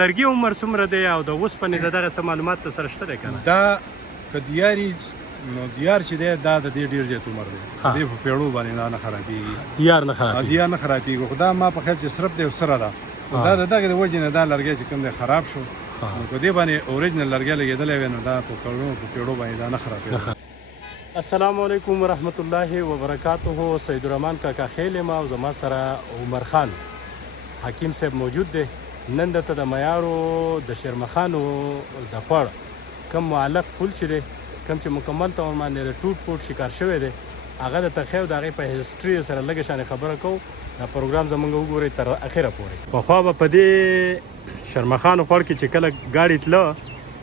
لرګي عمر څومره دی او د اوسپنې د دغه څه معلومات در سره شته دی که نه؟ دا که دیاري نو دیار چې دی دا د دې ډېر زیات عمر دی. دې په پیړو باندې دا نه خرابېږي. دیار نه خرابېږي. دیار نه خرابېږي. خو دا ما په خیال چې صرف دی او سره ده. دا د دغې د وجې نه دا لرګی چې کوم دی خراب شو. نو په دې باندې اوریجنل لرګی لګېدلی وی نو دا په پیړو باندې دا نه خرابېږي. السلام علیکم ورحمت الله وبرکاته. سید الرحمن کاکا خیل یم او زما سره عمر خان حکیم صاحب موجود دی. نن دته د میارو د شرمخانو د خوړ کم معلق پل چې دی کم چې مکمل طور باندې د ټوټ پوټ شکار شوی دی هغه د تخیو د هغې په هسټري سره لږه شانې خبره کوو. دا پروګرام زموږ وګورئ تر اخره پورې. پخوا به په دې شرمخانو خوړ کې چې کله ګاډي تله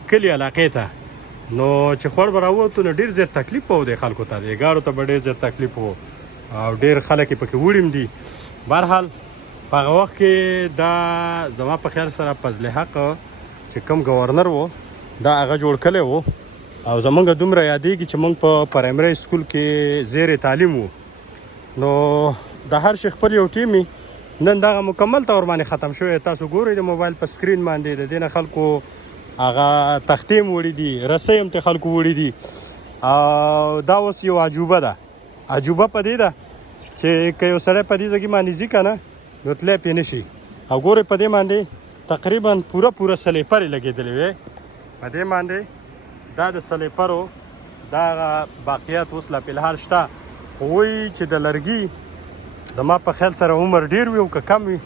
کلي علاقې ته نو چې خوړ به راووتو نو ډېر زیات تکلیف به و دی خلکو ته. د ګاډو ته به ډېر زیات تکلیف و او ډېر خلک یې پکې وړي هم دي. بهرحال په هغه وخت کې دا زما په خیال سره فضل حق چې کوم گورنر و دا هغه جوړ کړی و او زمونږ دومره یادېږي چې موږ په پرایمري سکول کې زیر تعلیم وو. نو د هر شي خپل یو ټیم نن دغه مکمل طور باندې ختم شوی. تاسو ګورئ د موبایل په سکرین باندې د دې نه خلکو هغه تختې هم وړي دي، رسۍ هم ته خلکو وړي دي او دا اوس یو عجوبه ده. عجوبه په دې ده چې که یو سړی په دې ځای باندې ځي که نه نو تلی پې نه شي. او ګورئ په دې باندې تقریبا پوره سلیپرې لګېدلې وې. په دې باندې دا د سلیپرو دا باقیات اوس لا فلحال شته. خو وایي چې د لرګي زما په خیال سره عمر ډېر وي او که کم وي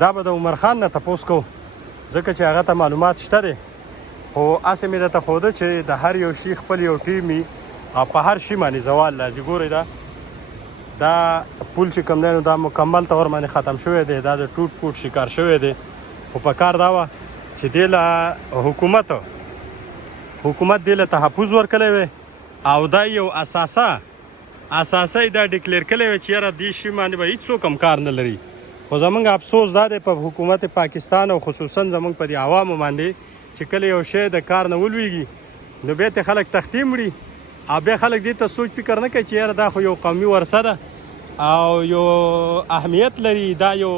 دا به د عمر خان نه تپوس کوو ځکه چې هغه ته معلومات شته دی. خو هسې مې درته ښوده چې د هر یو شي خپل یو ټیم وي او په هر شي باندې زوال راځي. ګورئ دا پل چې کوم دی نو دا مکمل طور باندې ختم شوی دی. دا د ټوټ پوټ شکار شوی دی. خو په کار دا وه چې دې له حکومت دې له تحفظ ورکړی وی او دا یو اساسه دا ډکلیر کړی وی چې یاره دې شي باندې به هېڅوک هم کار نه لري. خو زموږ افسوس دا دی په حکومت پاکستان او خصوصا زموږ په دې عوامو باندې چې کله یو شی د کار نه ولویږي نو بیا ته خلک تختې وړي او بیا خلک دې ته سوچ فکر نه کوي چې یاره دا خو یو قومي ورثه ده او یو اهمیت لري، دا یو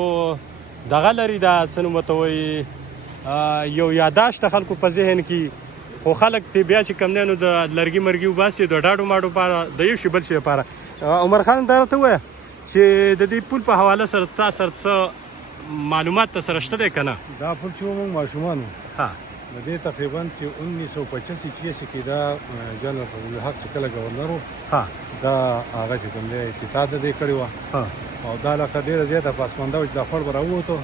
دغه لري، دا څه نوم ورته وایي یو یاداشت د خلکو په ذهن کې. خو خلک ته بیا چې کوم دی نو د لرګي مرګي وباسي د ډاډو ماډو لپاره د یو شي بل شي لپاره. عمر خان دا راته ووایه چې د دې پل په حواله سره تا سره څه معلومات ته سره شته دی که نه؟ دا پل چې موږ ماشومان وو ها د دې تقریبا چې 1985 کې دا جنرال فضل حق چې کله ګورنر و دا هغه چې کوم دی افتتاح د دې کړې وه او دا علاقه ډېره زیاته پاسمانده وه چې دا خوړ به راووتو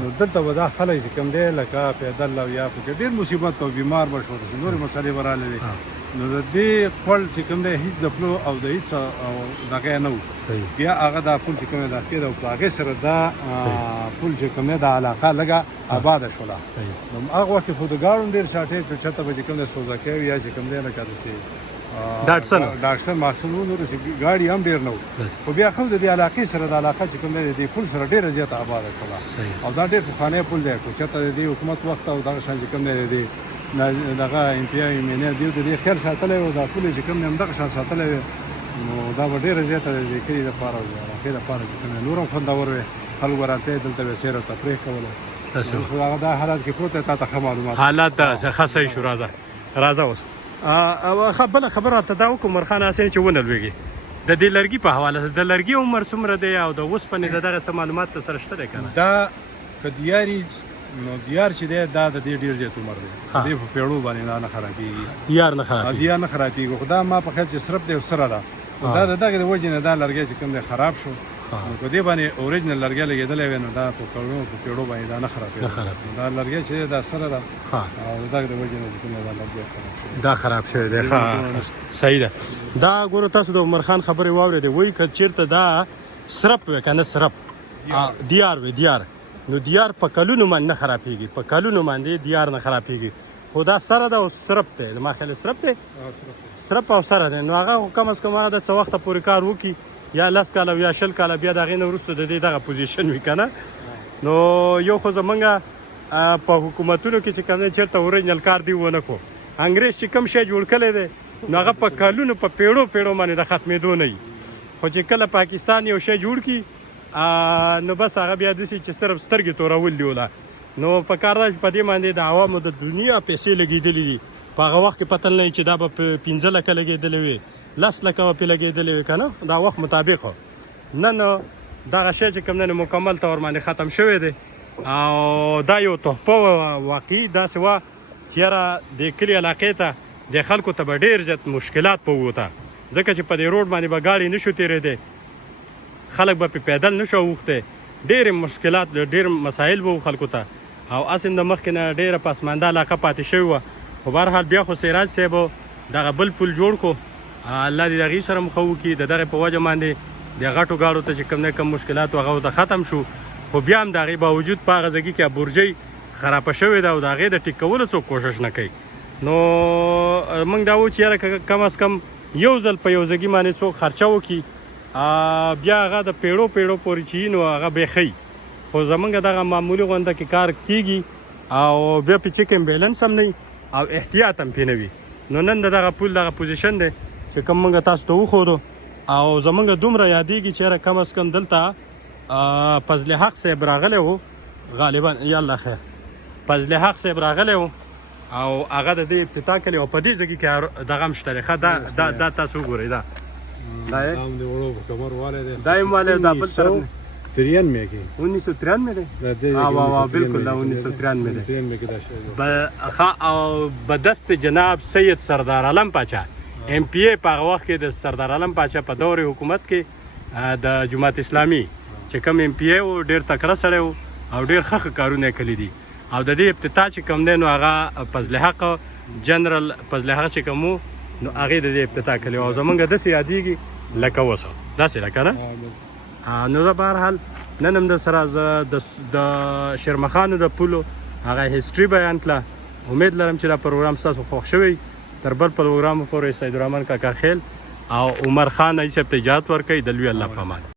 نو دلته به دا خلک چې کوم دی لکه پیدل او یا پکې ډېر مصیبت او بیمار به شو نورې مسلې به راغلې نو د دې خوړ چې کوم دی هېڅ د پلو او د هېڅ دغه نه و. بیا هغه دا پل چې کوم دی دا کېده او په هغې سره دا پل چې کوم دی دا علاقه لږه آباده شوله. نو هغه وخت کې خو د ګاډو ډېر شاټېج و چېرته به چې کوم دی سوزکۍ یا چې کوم دی لکه داسې ډاکټر محصول نور ګاډي هم ډېر نه و. خو بیا خو د دې علاقې سره د علاقه چې کوم دی د دې پل سره ډېره زیاته آباده شوله او دا ډېر پخوانی پل دی. خو چېرته د دې حکومت وخت او دغه شان چې کوم دی د دغه انتیای مینه دی د دې خیر ساتلی و دا پل چې کوم دی همدغه شان ساتلی وی نو دا به ډېره زیاته د دې کلي لپاره او د علاقې لپاره چې کوم دی نور هم خوندور وی. خلک به راتلې دلته به سیر او تفریح کوله. خو هغه دا حالات کې پروت دی تا ته ښه معلومات حالات ښه صحیح شو. راځه اوس بله خبره راته دا وکړو عمر خان هسې چې ونه لوېږي د دې لرګي په حواله د لرګي عمر څومره دی او د اوسپنې د دغه څه معلومات ته سره شته دی که نه؟ دا که دیاري نو دیار چې دی دا د دې ډېر زیات عمر دی. دې په پیړو باندې دا نه خرابېږي. دیار نه خرابېږي. خو دا ما په خیال چې صرف دی او سره ده. دا د دغې د وجې نه دا لرګی چې کوم دی خراب شو نو په دې باندې اوریجنل لرګی لګېدلی وی نو دا په پیړو باندې دا نه خرابېږي. دا لرګی چې دی دا سره ده او د دغې د وجې نه چې کوم دی دا لرګی خراب شوی دی. صحیح ده. دا ګورو تاسو د عمر خان خبرې واورېدې وایي که چېرته دا سرپ وی که نه سرپ دیار وی دیار نو دیار په کلونو باندې نه خرابېږي. په کلونو باندې دیار نه خرابېږي. خو دا سره ده او سرپ دی. زما خیال سرپ دی سرپ او سره دی نو هغه کم از کم هغه د څه وخته پورې کار وکړي یا 10 کاله یا 20 کاله بیا د هغې نه وروسته د دې دغه پوزیشن وي که نه. نو یو خو زمونږ په حکومتونو کې چې کوم دی چېرته اوریجنل کار دی ونه کړو. انګرېز چې کوم شی جوړ کړی دی نو هغه په کلونو په پیړو باندې د ختمېدو نه وي. خو چې کله پاکستان یو شی جوړ کړي نو بس هغه بیا داسې چې صرف سترګې تورول دي وله نو په کار ده چې په دې باندې د عوامو د دنیا پیسې لګېدلې دي. په هغه وخت کې پته نه چې دا به په 15 لکه لګېدلې وي، 10 لکه به پرې لګېدلې وي که نه، دا وخت مطابق. نن دغه شی چې کوم دی مکمل طور باندې ختم شوی دی او دا یو تحفه واقعي داسې وه چې یاره د کلي علاقې ته د خلکو ته به ډېر زیات مشکلات په ووته، ځکه چې په دې روډ باندې به ګاډي نه شو تېرېدی، خلک به پې پیدل نه شو اوښتی، ډېرې مشکلات ډېر مسایل به وو خلکو ته. او هسې هم د مخکې نه ډېره پسمانده علاقه پاتې شوې وه. خو بهرحال بیا خو سراج صاحب دغه بل پل جوړ کړو، الله دې د هغې سره مخه وکړي. د دغې په وجه باندې د غټو ګاډو ته چې کوم نه کوم مشکلات وو هغه ورته ختم شو. خو بیا هم د هغې باوجود په هغه ځګي کې برجۍ خرابه شوې ده او د هغې د ټیک کولو څوک کوشش نه کوي. نو موږ دا وو چې یاره کم از کم یو ځل په یو ځګي باندې څوک خرچه وکړي بیا هغه د پیړو پورې چې نو هغه به ښي. خو زمونږ دغه معمولي غونډه کې کار کیږي او بیا پې چیک بیلنس هم نه وي او احتیاط هم پې نه وي. نو نن د دغه پول دغه پوزیشن دی چې کوم موږ تاسو ته وښودو او زمونږ دومره یادېږي چې یاره کم از کم دلته فضل حق صاحب راغلی و، غالبا یالله خیر فضل حق صاحب راغلی و او هغه د دې افتتاح کړی او په دې ځای کې دغه هم شته دی. ښه دا تاسو وګورئ، دا هم د وړو په کمر والی دی، دا هم والی دا بل طرف 93 کې 1993 دی. بالکل دا 1993 دی. او بدست جناب سید سردار عالم پاچا MPA په هغه وخت کې د سردار عالم پاچا په دور حکومت کې د جماعت اسلامي چې کوم MPA و ډېر تکړه سړی و او ډېر ښه کارونه یې کړي دي. او د دې افتتاح چې کوم دی نو هغه فضل حق جنرال فضل حق چې کوم و نو هغې د دې افتتاح کړی او زمونږ داسې یادېږي لکه اوس داسې ده که نه. نو زه بهرحال نن هم د سره زه د شیرمخانو د پولو هغه هسټري بیان کړه. امید لرم چې دا پروګرام ستاسو خوښ شوی. تر بل پروګرام پورې سید الرحمن کاکا خیل او عمر خان ایسب ته اجازه ورکوي. د لوی الله په امان.